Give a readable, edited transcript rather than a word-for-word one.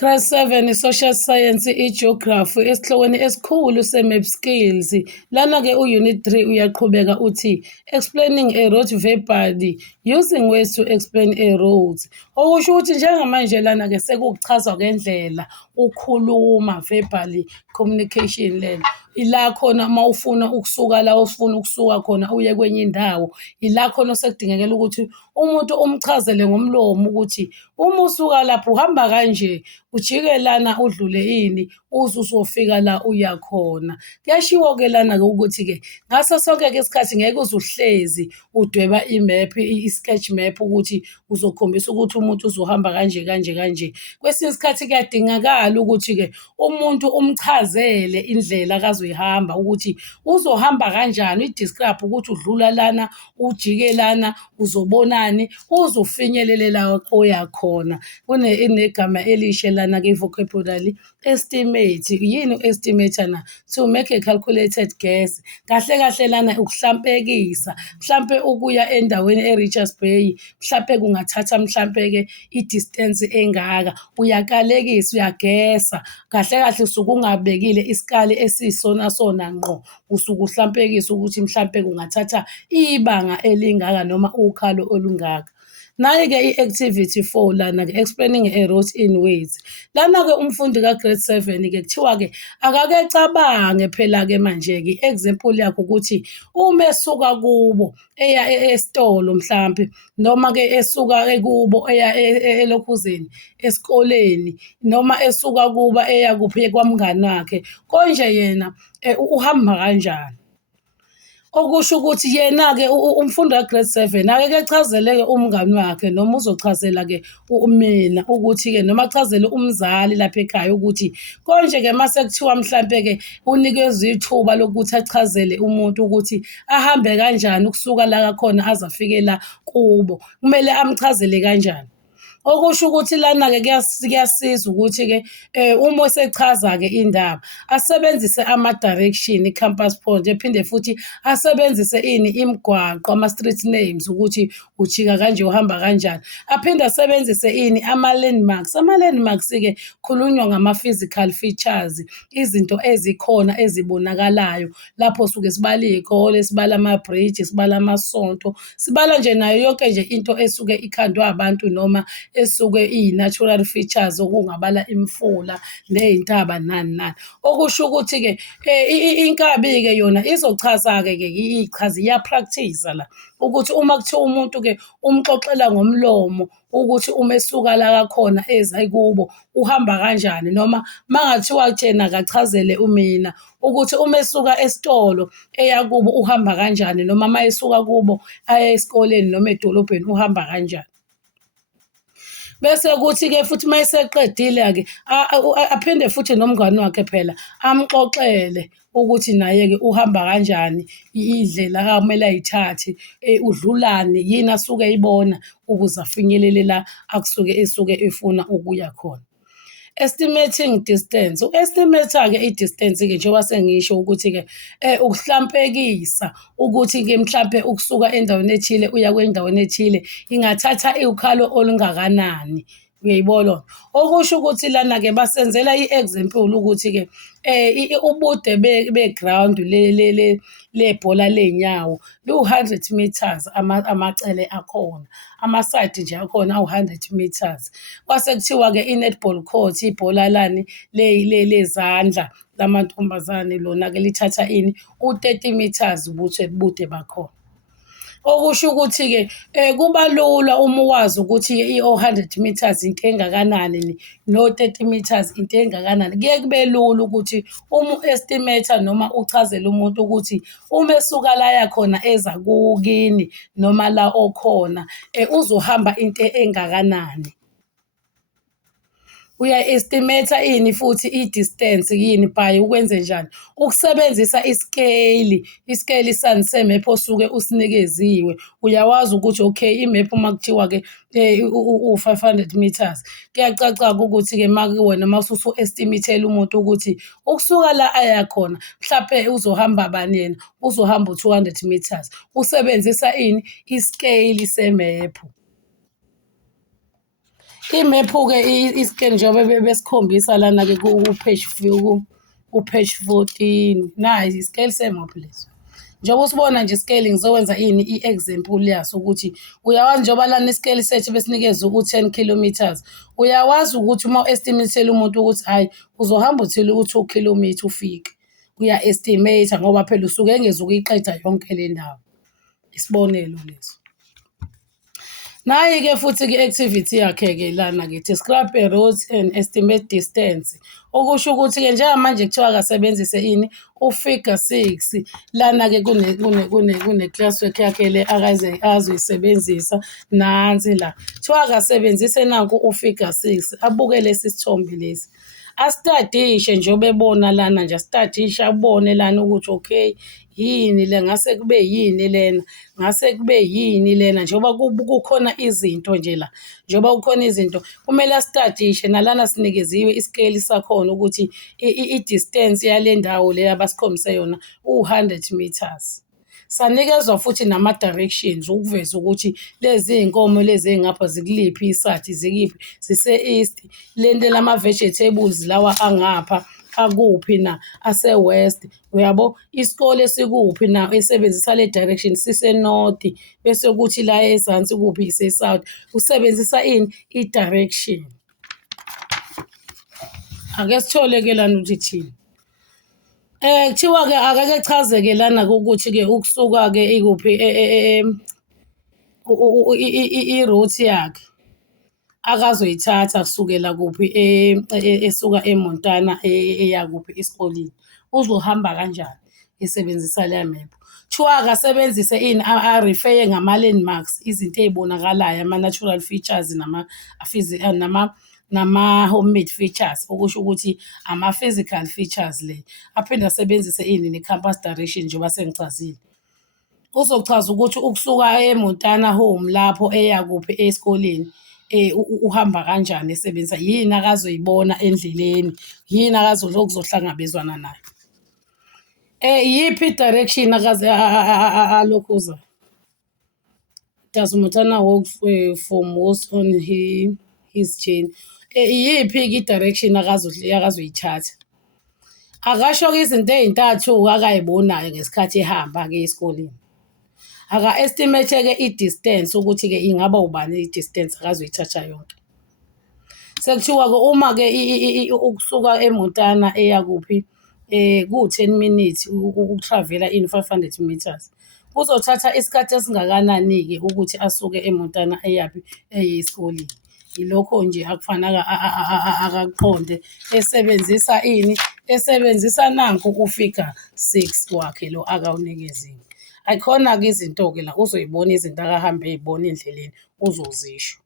Grade 7 Social Science iGeography esihlokweni esikhulu se-Map Skills. Lana-ke u-Unit 3 uyaqhubeka uthi explaining a route verbally using ways to explain a route. Okusho ukuthi njengamanje lana-ke sekukuchazwa kwendlela ukhuluma verbally communication lena. Ila khona uma ufuna ukusuka la ufuna ukusuka khona uye kwenye indawo, ila khona sekudingekela ukuthi umuntu umchazele ngomlomo ukuthi uma usuka lapho uhamba kanje, ujike lana udlule ini uze uzofika la uya khona. Kuyashiwo-ke lana-ke ukuthi-ke ngaso sonke-ke isikhathi ngeke uze uhlezi udweba imap, i-sketch map ukuthi uzokhombisa ukuthi umuntu uzohamba kanje kanje kanje. Kwesinye isikhathi kuyadingakala ukuthi-ke umuntu umchazele indlela akazoyihamba ukuthi uzohamba kanjani, uyi-describe ukuthi udlula lana, ujike lana, uzobonani, uze ufinyelele la oya khona. Inegama elishe lana-ke vocabulary estimate. Yini u-estimate na? To make a calculated guess. Kahle kahle lana ukuhlampekisa. Mhlampe ukuya endaweni e-Richards Bay, mhlampe kungathatha mhlampe-ke i-distance engaka. Uyakalekisa, uyagesa. Kahle kahle usuke ungabekile isikali esiyisona sona ngqo. Usuke uhlampekisa ukuthi mhlampe kungathatha ibanga elingaka noma ukhalo olungaka. Nayi-ke i-activity 4 lana-ke explaining a route in words. Lana-ke umfundi ka-grade 7-ke kuthiwa-ke akakecabange phela-ke manje-ke i-example yakho ukuthi uma esuka kubo eya esitolo mhlampe noma-ke esuka kubo eya elokhuzeni esikoleni noma esuka kuba eya kuphi kwamngani wakhe konje yena uhamba kanjani. Okusho ukuthi yena-ke umfundi ka-grade 7 ake echazele-ke umngani wakhe noma uzochazela-ke mina ukuthi-ke noma achazele umzali lapha ekhaya ukuthi konje-ke mase kuthiwa mhlampe-ke unikezwe ithuba lokuthi achazele umuntu ukuthi ahambe kanjani ukusuka la khona aze afike la kubo, kumele amchazele kanjani. Okusho ukuthi lana-ke kuyasiza ukuthi-ke uma esechaza-ke indaba asebenzise ama-direction, i-compass point, ephinde futhi asebenzise imigwaqo, ama-street names ukuthi ujika kanje uhamba kanjani. Aphinde asebenzise ama-landmarks. Ama-landmarks-ke khulunywa ngama-physical features, izinto ezikhona ezibonakalayo lapho suke sibala iy'kole, sibala ama-bridge, sibala amasonto, sibala nje nayo yonke nje into esuke ikhandwe abantu noma esuke iyi-natural features okungabala imfula ney'ntaba nani nani. Okusho ukuthi-ke inkabi-ke yona izochaza-ke ichaza iya-practice-a la ukuthi uma kuthiwa umuntu-ke umxoxela ngomlomo ukuthi uma esuka la khona eza kubo uhamba kanjani noma mangathiwa kutshena akachazele umina ukuthi uma esuka esitolo eya kubo uhamba kanjani noma uma esuka kubo aya esikoleni noma edolobheni uhamba kanjani. Bese kuthi-ke futhi uma eseqedile-ke aphinde futhi nomngani wakhe phela amxoxele ukuthi naye-ke uhamba kanjani, indlela akumele ayithathe, udlulani, yini asuke eyibona ukuze afinyelele la esuke efuna ukuya khona. Estimating distance. U-estimate-ke i-distance-ke njengoba sengisho ukuthi-ke ukuhlampekisa ukuthi-ke mhlampe ukusuka endaweni ethile uya kwendaweni ethile ingathatha iwukhalo olungakanani. Uyayibona? Okusho ukuthi lana-ke basenzela i-example ukuthi-ke ubude be-ground lebhola ley'nyawo liwu-100 meters amacele akhona. Amasayidi nje akhona awu-100 meters. Kwase kuthiwa-ke i-netball court, ibhola lani lezandla lamantombazane lona-ke lithatha u-30 meters ubude bakhona. Okusho ukuthi-ke kuba lula uma uwazi ukuthi i-100 meters into engakanani no-30 meters into engakanani. Kuye kube lula ukuthi uma u-estimate noma uchazele umuntu ukuthi uma esuka la yakhona eza kukini noma la okhona uzohamba into engakanani. Uya-estimate futhi i-distance by ukwenze njani? Ukusebenzisa iskeli sani semap osuke usinikeziwe. Uyawazi ukuthi okay imap uma kuthiwa-ke u-500 meters. Kuyacaca-ke ukuthi-ke wena usu-estimate-ele umuntu ukuthi ukusuka la aya khona mhlampe uzohamba bani yena, uzohamba u-200 meters. Usebenzisa iskeli semephu. Imephu-ke iskeni njengoba besikhombisa lana-ke ku-page 14. Nayi isikeli semaphi leso. Njengoba usibona nje isikeli ngizokwenza ini i-example yaso ukuthi uyawazi njengoba lana isikeli sethu besinikeza u-10 kilometers. Uyawazi ukuthi uma u-estimate-ele umuntu ukuthi hhayi uzohamba uthile u-2 kilometer ufike. Uya-estimate ngoba phela usuke engeze ukuyiqeda yonke le ndawo. Isibonelo leso. Nayi-ke futhi-ke i-activity yakhe-ke lana-ke describe a route and estimate distance. Okusho ukuthi-ke njengamanje kuthiwa akasebenzise ini u-figure 6. Lana-ke kune-class work yakhe le azoyisebenzisa nansi la. Kuthiwa akasebenzise nanku u-figure 6 abuke lesi sithombe lesi. Astadishe njengoba ebona lana nje astadishe abone lana ukuthi okay yini le ngase kube yini lena ngase kube yini lena njengoba kukhona izinto nje la njengoba kukhona izinto kumele astadishe nalana sinikeziwe isikeli sakhona ukuthi i-distance yale ndawo le abasikhombise yona u-100 meters. Sanikezwa futhi nama-directions ukuveza ukuthi lezi iy'nkomo lezi ey'ngapha zikuliphi isathi zikiphi zise-east lento lama-vegetables lawa angapha akuphi na ase-west uyabo isikole sikuphi na esebenzisa le direction sise-north bese kuthi la ezansi kuphi ise-south usebenzisa ini i-direction. Ake sithole-ke lana ukuthi thini. Kuthiwa-ke akake kuchaze-ke lana-ke ukuthi-ke ukusuka-ke ikuphi i-route yakhe akazoyithatha kusukela kuphi esuka eMontana eya kuphi esikoleni. Uzohamba kanjani esebenzisa leya mephu. Kuthiwa akasebenzise ini a-refer-ye ngama-landmarks izinto ey'bonakalayo ama-natural features nama-home-made features okusho ukuthi ama-physical features le aphinde asebenzise ini ne-compass direction njengoba sengichazile. Uzochaza ukuthi ukusuka eMontana home lapho eya kuphi esikoleni uhamba kanjani esebenzisa yini akazoyibona endleleni yini okuzohlangabezwana nayo. Iyiphi i-direction alokhuza. Does Montana walk from west on his journey. Iyiphi-ke i-direction akazoyithatha. Akasho-ke izinto ey'ntathu akay'bonayo ngesikhathi ehamba-ke esikoleni. Aka-estimate-ke i-distance ukuthi-ke ingaba ubani i-distance akazoyithatha yonke. Sekuthiwa-ke uma-ke ukusuka eMontana eya kuphi ku-10 minutes uku-travel-a ini 500 meters. Uzothatha isikhathi esingakanani-ke ukuthi asuke eMontana eyaphi eye esikoleni. Yilokho nje akufanele akakuqonde esebenzisa ini esebenzisa nanku u-figure 6 wakhe lo akawunikeziwe. Ayikhona-ke izinto-ke la uzoyibona izinto akahambe ey'bona endleleni uzozisho.